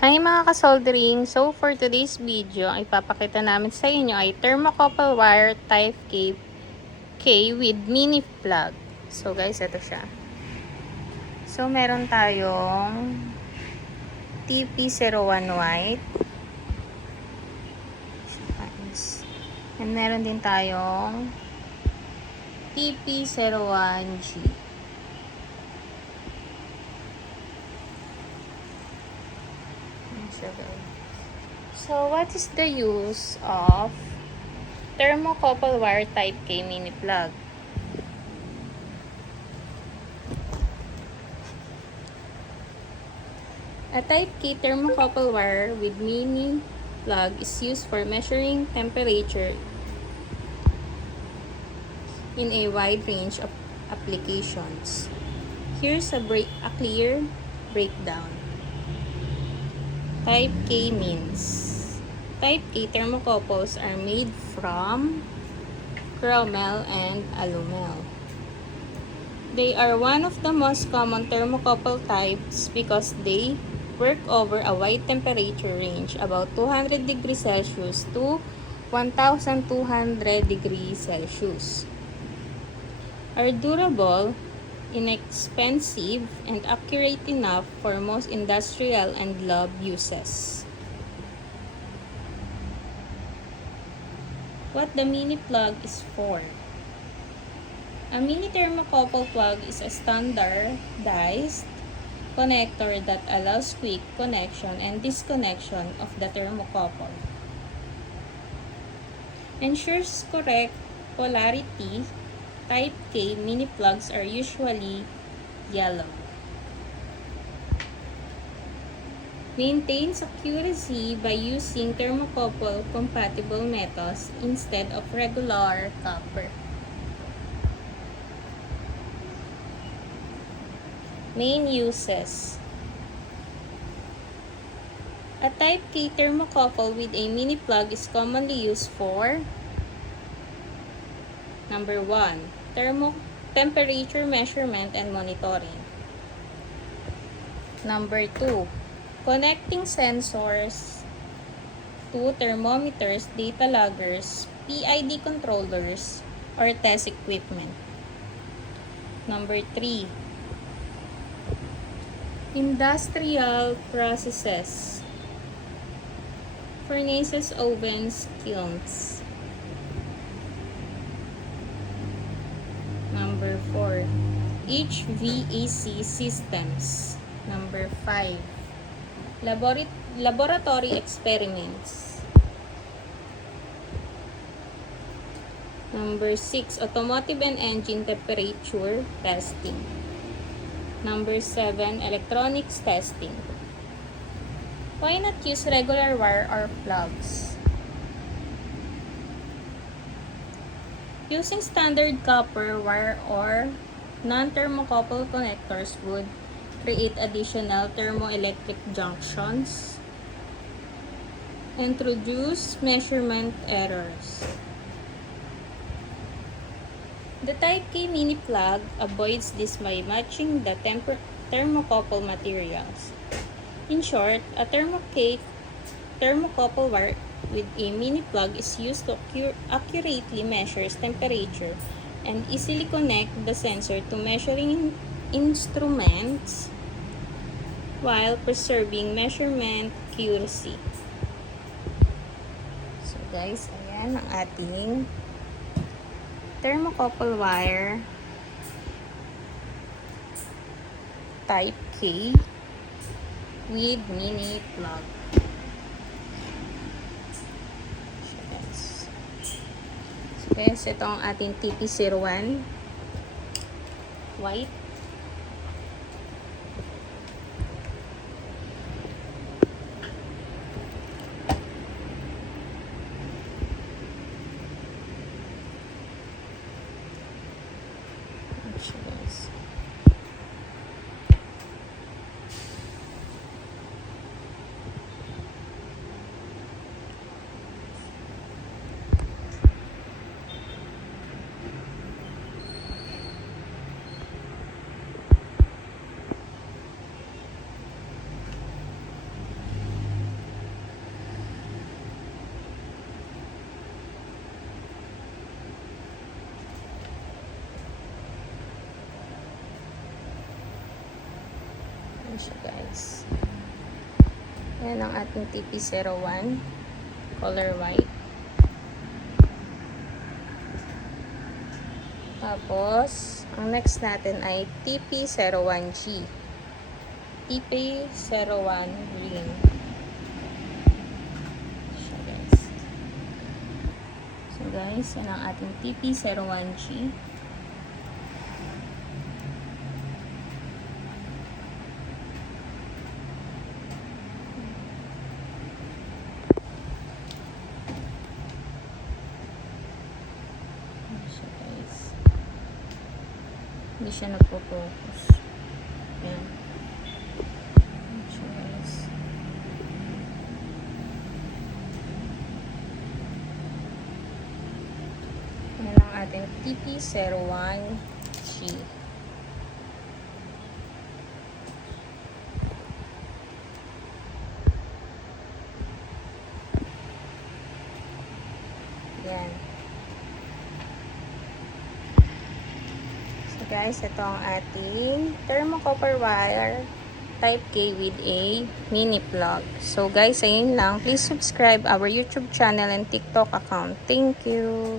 Hi mga kasoldering! So for today's video, ay papakita namin sa inyo ay thermocouple wire type K with mini plug. So guys, ito siya. So meron tayong TP01 white. And meron din tayong TP01G. So what is the use of thermocouple wire type K mini plug? A type K thermocouple wire with mini plug is used for measuring temperature in a wide range of applications. Here's a clear breakdown. Type K means Type K thermocouples are made from chromel and alumel. They are one of the most common thermocouple types because they work over a wide temperature range, about 200 degrees Celsius to 1200 degrees Celsius. Are durable, inexpensive, and accurate enough for most industrial and lab uses. What the mini plug is for? A mini thermocouple plug is a standardized connector that allows quick connection and disconnection of the thermocouple. Ensures correct polarity. Type K mini plugs are usually yellow. Maintains accuracy by using thermocouple compatible metals instead of regular copper. Main uses. A type K thermocouple with a mini plug is commonly used for number 1. Temperature measurement and monitoring. Number 2. Connecting sensors to thermometers, data loggers, PID controllers, or test equipment. Number 3. Industrial processes. Furnaces, ovens, kilns. Number 4. HVAC systems. Number 5. Laboratory experiments. Number 6. Automotive and engine temperature testing. Number 7. Electronics testing. Why not use regular wire or plugs? Using standard copper wire or non-thermocouple connectors would create additional thermoelectric junctions, introduce measurement errors. The Type K mini plug avoids this by matching the thermocouple materials. In short, a thermocouple wire with a mini plug is used to accurately measure temperature and easily connect the sensor to measuring instruments while preserving measurement accuracy. So guys, ayan ang ating thermocouple wire type K with mini plug. Okay, so ito ang ating TP01 white. guys. Yan ang ating TP01. Color white. Tapos, ang next natin ay TP01G. TP01 green. Siya guys. So guys, yan ang ating TP01G. Hindi siya nagpo-focus. Yan. Guys. Yan ang ating TP01G. Yan. Guys, ito ang ating thermocopper wire type K with a mini plug. So guys, ayun lang. Please subscribe our YouTube channel and TikTok account. Thank you.